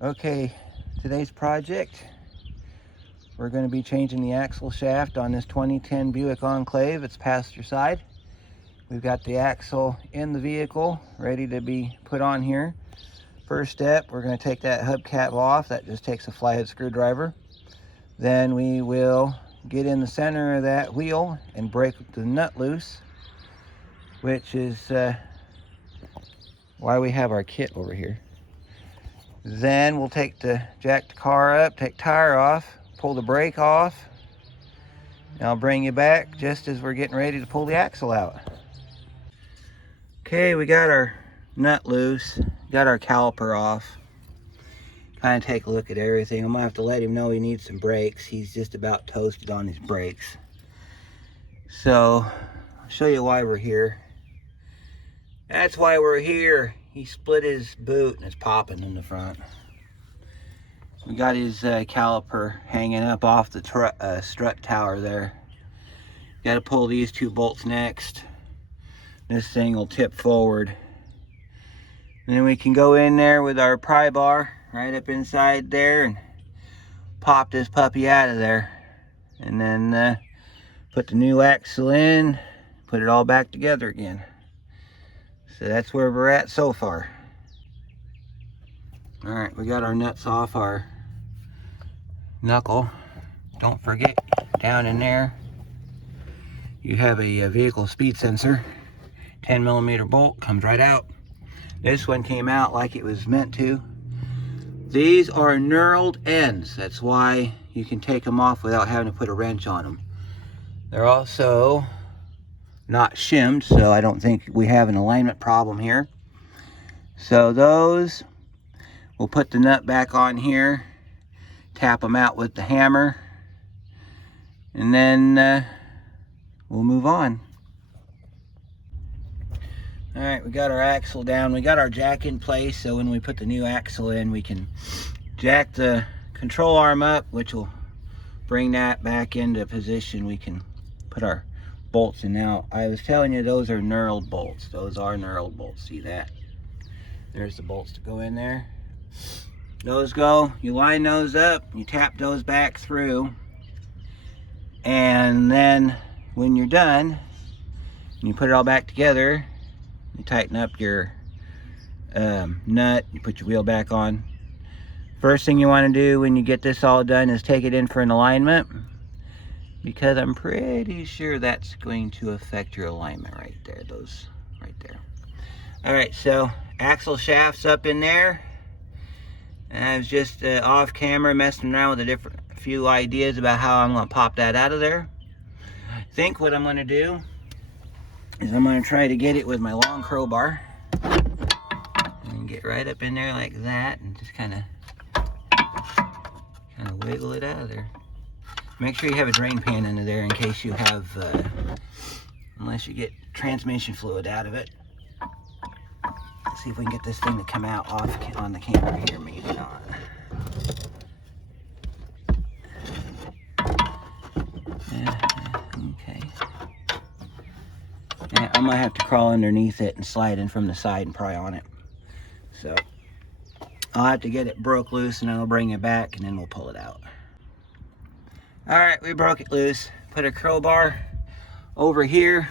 Okay, today's project, we're going to be changing the axle shaft on this 2010 Buick Enclave. It's passenger side. We've got the axle in the vehicle ready to be put on here. First step, we're going to take that hubcap off. That just takes a flathead screwdriver. Then we will get in the center of that wheel and break the nut loose, which is why we have our kit over here. Then we'll jack the car up, take tire off, pull the brake off, and I'll bring you back just as we're getting ready to pull the axle out. Okay, we got our nut loose, got our caliper off. Kind of take a look at everything. I'm gonna have to let him know he needs some brakes. He's just about toasted on his brakes. So, I'll show you why we're here. That's why we're here. He split his boot and it's popping in the front. We got his caliper hanging up off the strut tower there. Got to pull these two bolts next. This thing will tip forward. And then we can go in there with our pry bar right up inside there and pop this puppy out of there. And then put the new axle in, put it all back together again. So that's where we're at so far. All right, we got our nuts off our knuckle. Don't forget, down in there, you have a vehicle speed sensor. 10mm bolt comes right out. This one came out like it was meant to. These are knurled ends. That's why you can take them off without having to put a wrench on them. They're also not shimmed, so I don't think we have an alignment problem here. So those, we'll put the nut back on here, tap them out with the hammer, and then we'll move on. All right, we got our axle down. We got our jack in place, so when we put the new axle in, we can jack the control arm up, which will bring that back into position. We can put our bolts in. Now, I was telling you those are knurled bolts. Those are knurled bolts. See that? There's the bolts to go in there. Those go, you line those up, you tap those back through, and then when you're done, you put it all back together, you tighten up your nut, you put your wheel back on. First thing you want to do when you get this all done is take it in for an alignment, because I'm pretty sure that's going to affect your alignment right there, those right there. All right, so axle shaft's up in there. And I was just off camera messing around with a few ideas about how I'm going to pop that out of there. I think what I'm going to do is I'm going to try to get it with my long crowbar and get right up in there like that and just kind of wiggle it out of there. Make sure you have a drain pan under there in case you have, unless you get transmission fluid out of it. Let's see if we can get this thing to come out off on the camera here. Maybe not. Okay. Yeah, I might have to crawl underneath it and slide in from the side and pry on it. So I'll have to get it broke loose and then I'll bring it back and then we'll pull it out. All right, we broke it loose. Put a crowbar over here,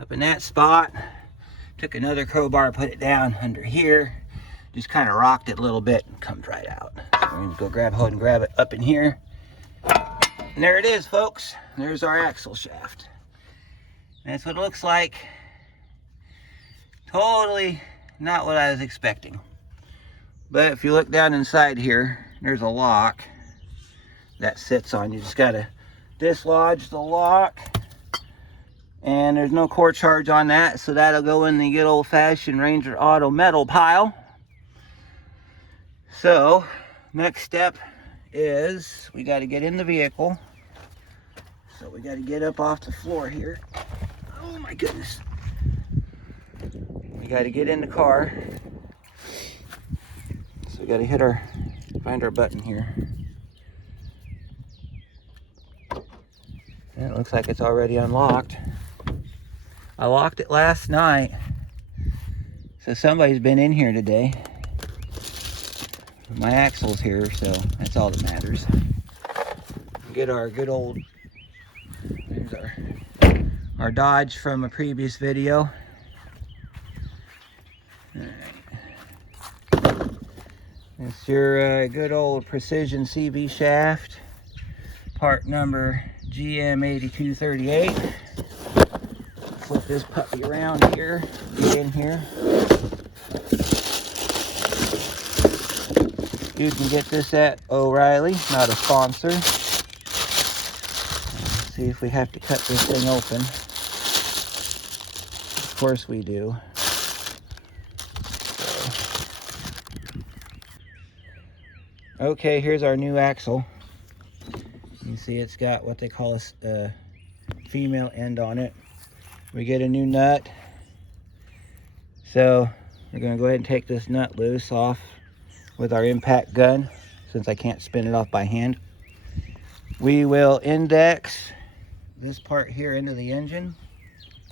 up in that spot. Took another crowbar, put it down under here. Just kind of rocked it a little bit and comes right out. So we're gonna go hold and grab it up in here. And there it is, folks. There's our axle shaft. That's what it looks like. Totally not what I was expecting. But if you look down inside here, there's a lock that sits on. You just gotta dislodge the lock. And there's no core charge on that, so that'll go in the good old-fashioned Ranger Auto metal pile. So, next step is we got to get in the vehicle. So we got to get up off the floor here. Oh my goodness. We got to get in the car. So we got to find our button here. And it looks like it's already unlocked. I locked it last night, so somebody's been in here today. My axle's here, so that's all that matters. Get our good old, there's our Dodge from a previous video. It's your good old precision CV shaft, part number GM8238. Flip this puppy around here, get in here. You can get this at O'Reilly, not a sponsor. Let's see if we have to cut this thing open. Of course we do. Okay, here's our new axle. You see it's got what they call a female end on it. We get a new nut. So we're going to go ahead and take this nut loose off with our impact gun, since I can't spin it off by hand. We will index this part here into the engine,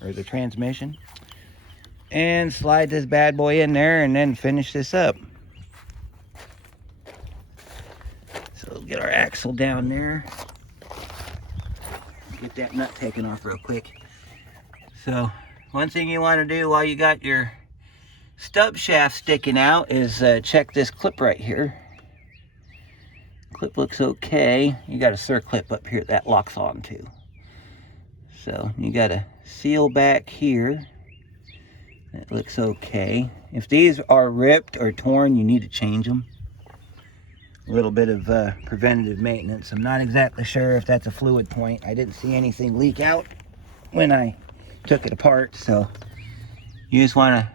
or the transmission, and slide this bad boy in there and then finish this up. So we'll get our axle down there. Get that nut taken off real quick. So one thing you want to do while you got your stub shaft sticking out is check this clip right here. Clip looks okay. You got a circlip up here that locks on too. So you got a seal back here. It looks okay. If these are ripped or torn, you need to change them. A little bit of preventative maintenance. I'm not exactly sure if that's a fluid point. I didn't see anything leak out when I took it apart, so you just want to,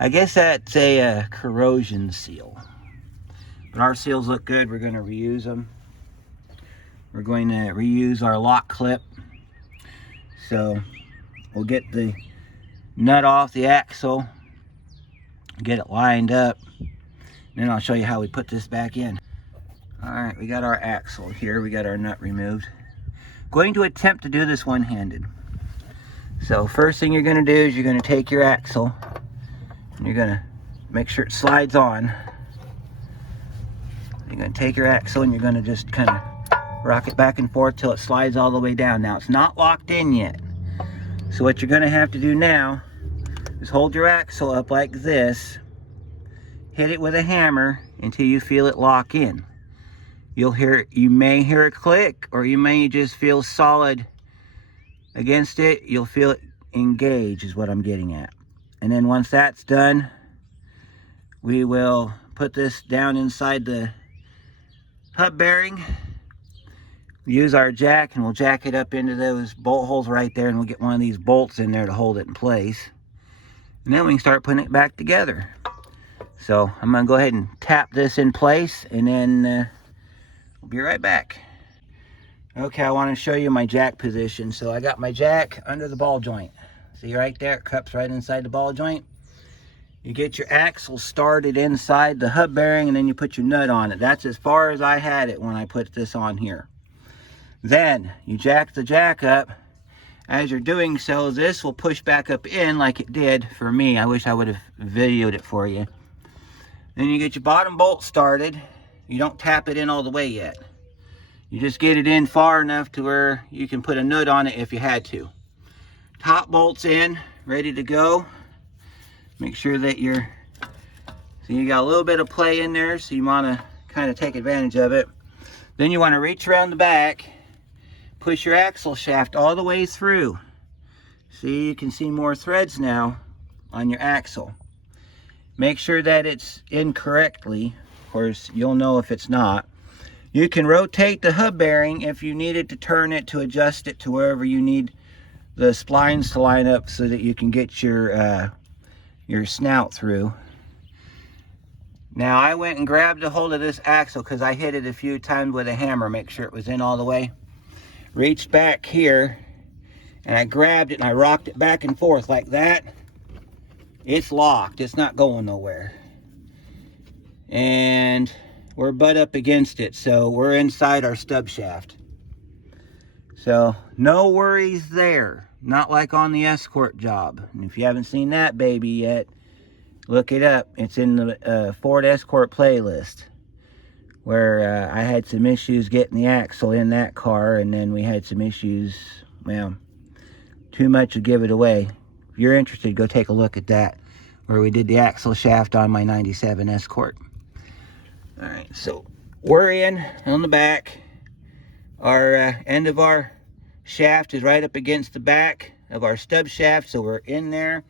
I guess that's a corrosion seal. But our seals look good. We're going to reuse them. We're going to reuse our lock clip. So we'll get the nut off the axle, get it lined up, and then I'll show you how we put this back in. Alright, we got our axle here. We got our nut removed. Going to attempt to do this one-handed. So first thing you're going to do is you're going to take your axle and you're going to make sure it slides on. You're going to take your axle and you're going to just kind of rock it back and forth till it slides all the way down. Now it's not locked in yet. So what you're going to have to do now is hold your axle up like this. Hit it with a hammer until you feel it lock in. You may hear a click, or you may just feel solid against it. You'll feel it engage is what I'm getting at. And then once that's done, we will put this down inside the hub bearing. Use our jack and we'll jack it up into those bolt holes right there, and we'll get one of these bolts in there to hold it in place. And then we can start putting it back together. So I'm going to go ahead and tap this in place, and then we'll be right back. Okay, I want to show you my jack position. So I got my jack under the ball joint. See right there, it cups right inside the ball joint. You get your axle started inside the hub bearing, and then you put your nut on it. That's as far as I had it when I put this on here. Then you jack the jack up. As you're doing so, this will push back up in like it did for me. I wish I would have videoed it for you. Then you get your bottom bolt started. You don't tap it in all the way yet. You just get it in far enough to where you can put a nut on it if you had to. Top bolt's in, ready to go. Make sure that so you got a little bit of play in there, so you want to kind of take advantage of it. Then you want to reach around the back, push your axle shaft all the way through. See, you can see more threads now on your axle. Make sure that it's in correctly. Of course, you'll know if it's not. You can rotate the hub bearing if you needed to turn it to adjust it to wherever you need the splines to line up so that you can get your snout through. Now I went and grabbed a hold of this axle because I hit it a few times with a hammer, make sure it was in all the way. Reached back here and I grabbed it and I rocked it back and forth like that. It's locked, it's not going nowhere. And we're butt up against it, so we're inside our stub shaft. So no worries there, not like on the Escort job. And if you haven't seen that baby yet, look it up. It's in the Ford Escort playlist. where I had some issues getting the axle in that car, and then we had some issues, well, too much would give it away. If you're interested, go take a look at that, where we did the axle shaft on my 97 Escort. All right, so we're in on the back. Our end of our shaft is right up against the back of our stub shaft, so we're in there.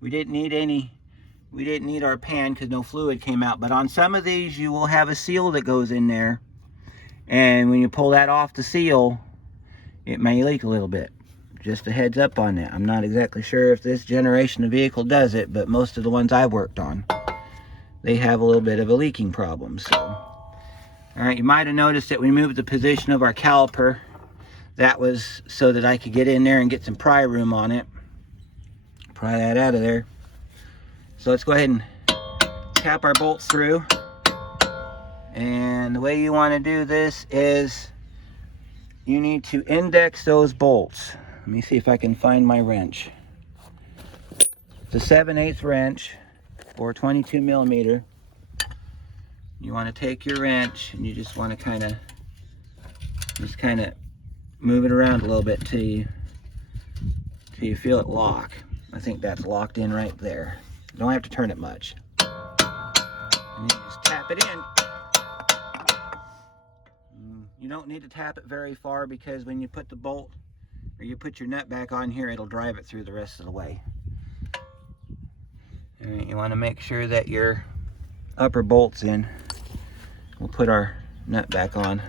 We didn't need our pan because no fluid came out, but on some of these you will have a seal that goes in there, and when you pull that off the seal, it may leak a little bit. Just a heads up on that. I'm not exactly sure if this generation of vehicle does it, but most of the ones I've worked on, they have a little bit of a leaking problem. So, all right, you might have noticed that we moved the position of our caliper. That was so that I could get in there and get some pry room on it. Pry that out of there. So let's go ahead and tap our bolts through. And the way you want to do this is you need to index those bolts. Let me see if I can find my wrench. It's a 7/8 wrench or 22 millimeter. You want to take your wrench and you just want to kind of move it around a little bit till you feel it lock. I think that's locked in right there. You don't have to turn it much. And you just tap it in. You don't need to tap it very far, because when you put the bolt or you put your nut back on here, it'll drive it through the rest of the way. All right, you want to make sure that your upper bolt's in. We'll put our nut back on.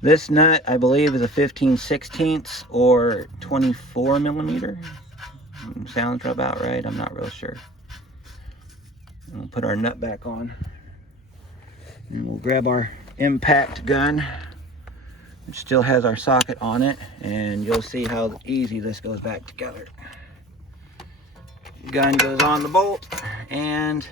This nut, I believe, is a 15/16 or 24 millimeter. Sounds about right. I'm not real sure. And we'll put our nut back on. And we'll grab our impact gun, which still has our socket on it, and you'll see how easy this goes back together. Gun goes on the bolt, and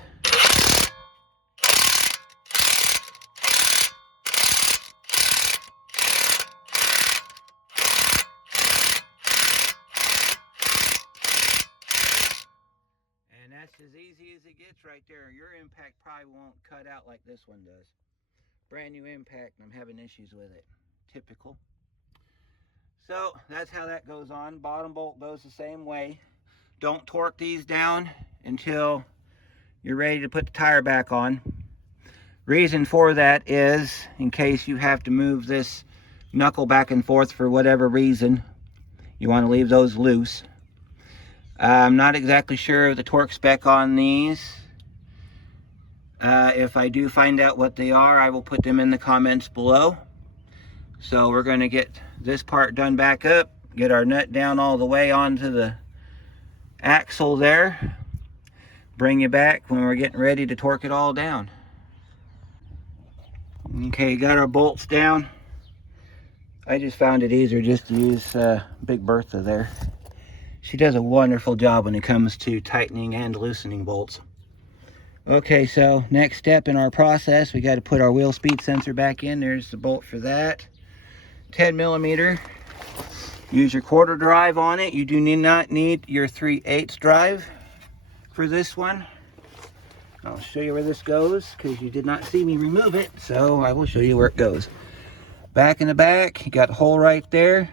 that's as easy as it gets right there. Your impact probably won't cut out like this one does. Brand new impact, and I'm having issues with it. Typical. So that's how that goes on. Bottom bolt goes the same way. Don't torque these down until you're ready to put the tire back on. Reason for that is in case you have to move this knuckle back and forth for whatever reason, you want to leave those loose. I'm not exactly sure of the torque spec on these. If I do find out what they are, I will put them in the comments below. So we're going to get this part done back up, get our nut down all the way onto the axle there, bring you back when we're getting ready to torque it all down. Okay, got our bolts down. I just found it easier just to use Big Bertha there. She does a wonderful job when it comes to tightening and loosening bolts. Okay, so next step in our process, we got to put our wheel speed sensor back in. There's the bolt for that. 10 millimeter. Use your quarter drive on it. You do not need your 3/8 drive for this one. I'll show you where this goes because you did not see me remove it, so I will show you where it goes. Back in the back, you got a hole right there.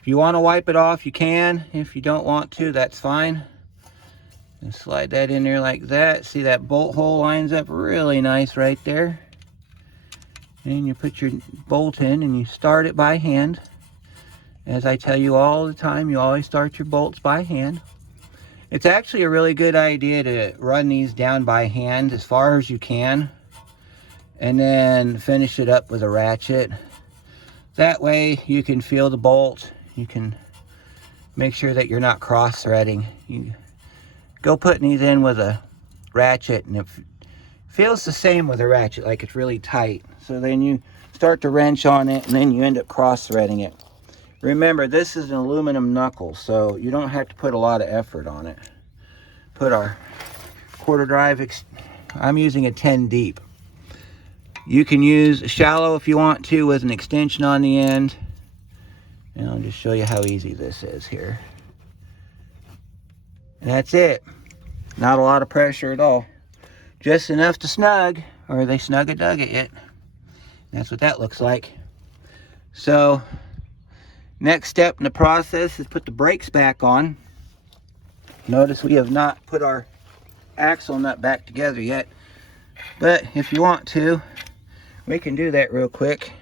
If you want to wipe it off, you can. If you don't want to, that's fine. And slide that in there like that. See that bolt hole lines up really nice right there. And you put your bolt in and you start it by hand. As I tell you all the time, you always start your bolts by hand. It's actually a really good idea to run these down by hand as far as you can, and then finish it up with a ratchet. That way you can feel the bolt. You can make sure that you're not cross-threading. You go putting these in with a ratchet, and it feels the same with a ratchet, like it's really tight. So then you start to wrench on it, and then you end up cross-threading it. Remember, this is an aluminum knuckle, so you don't have to put a lot of effort on it. Put our quarter drive, I'm using a 10 deep. You can use shallow if you want to with an extension on the end. And I'll just show you how easy this is here. And that's it. Not a lot of pressure at all. Just enough to snug or they snug-a-dug it yet. That's what that looks like. So next step in the process is put the brakes back on. Notice we have not put our axle nut back together yet, but if you want to, we can do that real quick.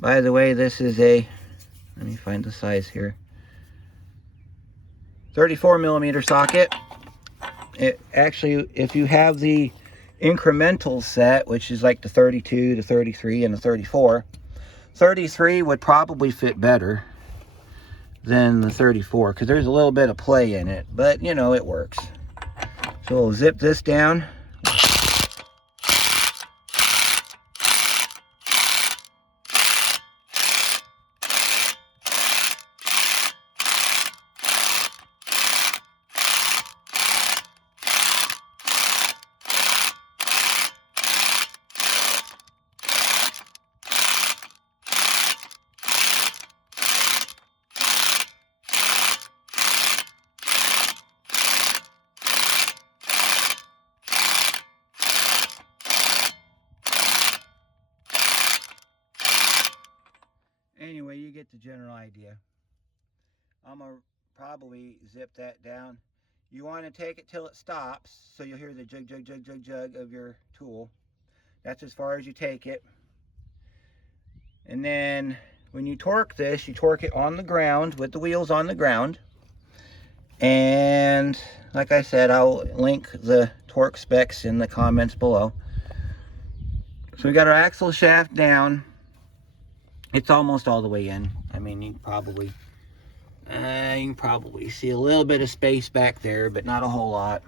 By the way, this is a, let me find the size here, 34mm socket. It actually, if you have the incremental set, which is like the 32, the 33, and the 34, 33 would probably fit better than the 34 because there's a little bit of play in it, but you know, it works. So we'll zip this down. Anyway, you get the general idea. I'm going to probably zip that down. You want to take it till it stops, so you'll hear the jug, jug, jug, jug, jug of your tool. That's as far as you take it. And then when you torque this, you torque it on the ground with the wheels on the ground. And like I said, I'll link the torque specs in the comments below. So we got our axle shaft down. It's almost all the way in. I mean, you can probably see a little bit of space back there, but not a whole lot.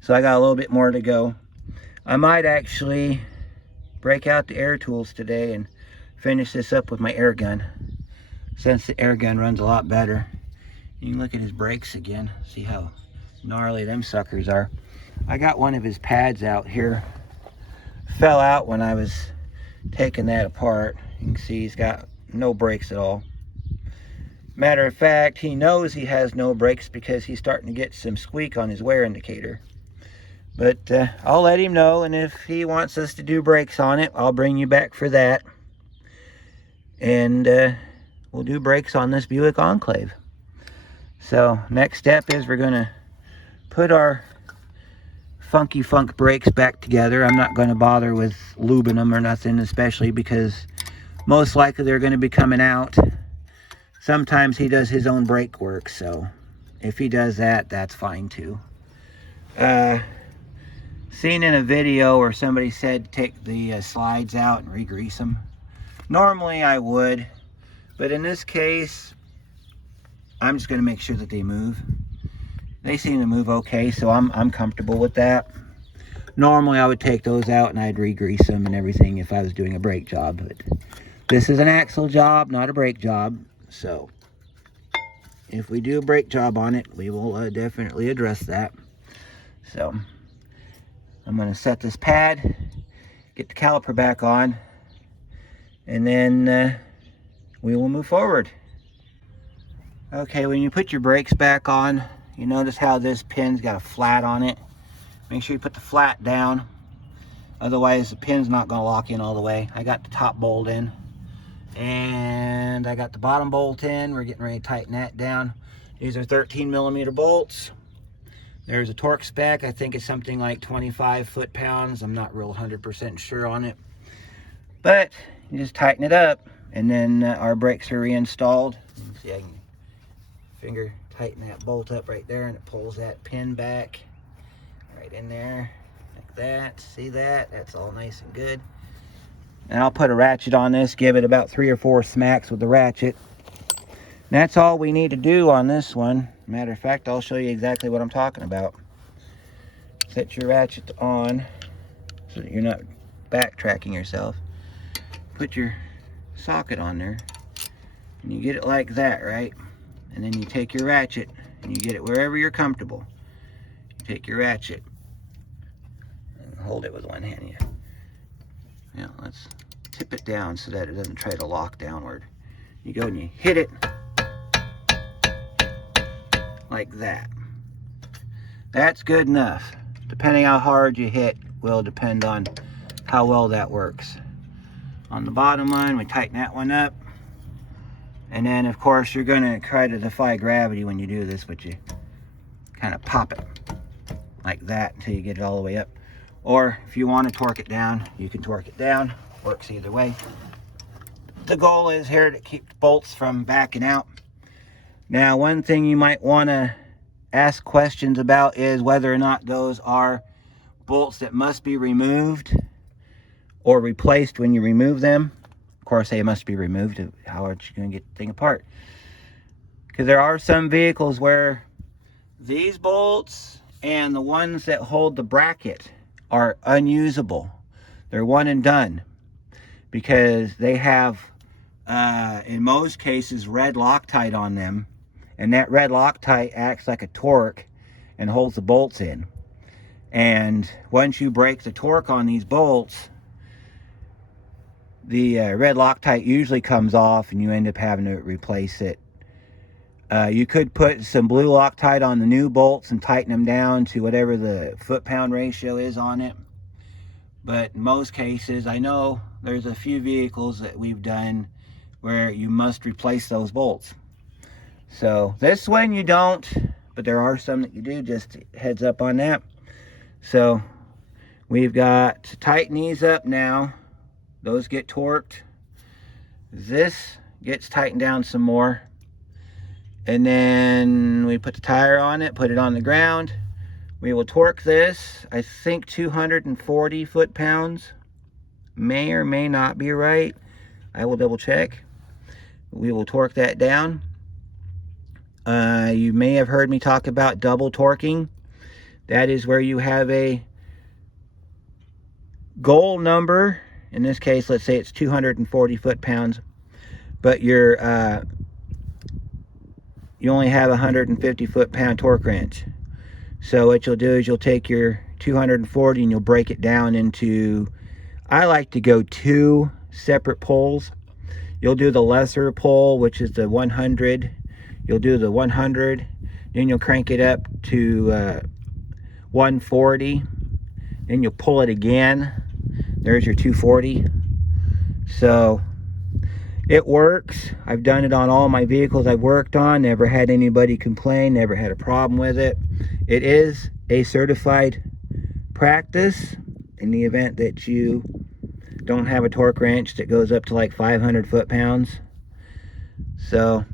So I got a little bit more to go. I might actually break out the air tools today and finish this up with my air gun, since the air gun runs a lot better. You can look at his brakes again, see how gnarly them suckers are. I got one of his pads out here. Fell out when I was taking that apart. You can see he's got no brakes at all. Matter of fact, he knows he has no brakes because he's starting to get some squeak on his wear indicator. But I'll let him know, and if he wants us to do brakes on it, I'll bring you back for that. And we'll do brakes on this Buick Enclave. So next step is we're going to put our funky funk brakes back together. I'm not going to bother with lubing them or nothing, especially because most likely they're going to be coming out. Sometimes he does his own brake work, so if he does that, that's fine too. Seen in a video where somebody said take the slides out and re-grease them. Normally I would, but in this case, I'm just going to make sure that they move. They seem to move okay, so I'm comfortable with that. Normally I would take those out and I'd re-grease them and everything if I was doing a brake job, but this is an axle job, not a brake job. So if we do a brake job on it, we will definitely address that. So I'm going to set this pad, get the caliper back on, and then we will move forward. Okay, when you put your brakes back on, you notice how this pin's got a flat on it. Make sure you put the flat down, otherwise the pin's not going to lock in all the way. I got the top bolt in, and I got the bottom bolt in. We're getting ready to tighten that down. These are 13mm bolts. There's a torque spec. I think it's something like 25 foot-pounds. I'm not real 100% sure on it, but you just tighten it up, and then our brakes are reinstalled. See, I can finger tighten that bolt up right there, and it pulls that pin back right in there like that. See that? That's all nice and good. And I'll put a ratchet on this, give it about 3 or 4 smacks with the ratchet. And that's all we need to do on this one. Matter of fact, I'll show you exactly what I'm talking about. Set your ratchet on so that you're not backtracking yourself. Put your socket on there, and you get it like that, right? And then you take your ratchet and you get it wherever you're comfortable. You take your ratchet and hold it with one hand. Yeah, let's tip it down so that it doesn't try to lock downward. You go and you hit it like that. That's good enough. Depending how hard you hit will depend on how well that works. On the bottom one, we tighten that one up. And then, of course, you're going to try to defy gravity when you do this, but you kind of pop it like that until you get it all the way up. Or if you want to torque it down, you can torque it down. Works either way. The goal is here to keep the bolts from backing out. Now, one thing you might want to ask questions about is whether or not those are bolts that must be removed or replaced when you remove them. Of course, they must be removed. How are you going to get the thing apart? Because there are some vehicles where these bolts and the ones that hold the bracket are unusable. They're one and done because they have, in most cases, red Loctite on them. And that red Loctite acts like a torque and holds the bolts in. And once you break the torque on these bolts, the red Loctite usually comes off and you end up having to replace it. You could put some blue Loctite on the new bolts and tighten them down to whatever the foot-pound ratio is on it. But in most cases, I know there's a few vehicles that we've done where you must replace those bolts. So this one you don't, but there are some that you do, just heads up on that. So we've got to tighten these up now. Those get torqued. This gets tightened down some more. And then we put the tire on it, put it on the ground. We will torque this, I think 240 foot-pounds. May or may not be right. I will double check. We will torque that down. You may have heard me talk about double torquing. That is where you have a goal number. In this case, let's say it's 240 foot-pounds, but you only have 150 foot-pound torque wrench. So what you'll do is you'll take your 240 and you'll break it down into, I like to go 2 separate poles. You'll do the lesser pole, which is the 100. You'll do the 100, then you'll crank it up to 140, then you'll pull it again. There's your 240. So it works. I've done it on all my vehicles I've worked on. Never had anybody complain, never had a problem with it. It is a certified practice in the event that you don't have a torque wrench that goes up to like 500 foot-pounds. So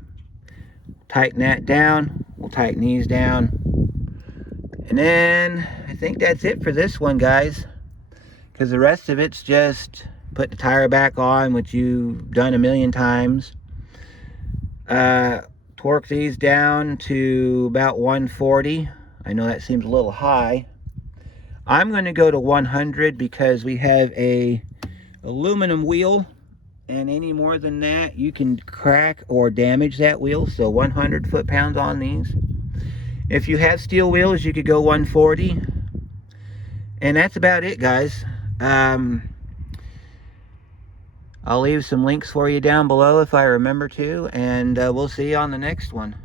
tighten that down. We'll tighten these down. And then I think that's it for this one, guys. Because the rest of it's just put the tire back on, which you've done a million times. Torque these down to about 140. I know that seems a little high. I'm going to go to 100 because we have a aluminum wheel. And any more than that, you can crack or damage that wheel. So 100 foot-pounds on these. If you have steel wheels, you could go 140. And that's about it, guys. I'll leave some links for you down below if I remember to. And we'll see you on the next one.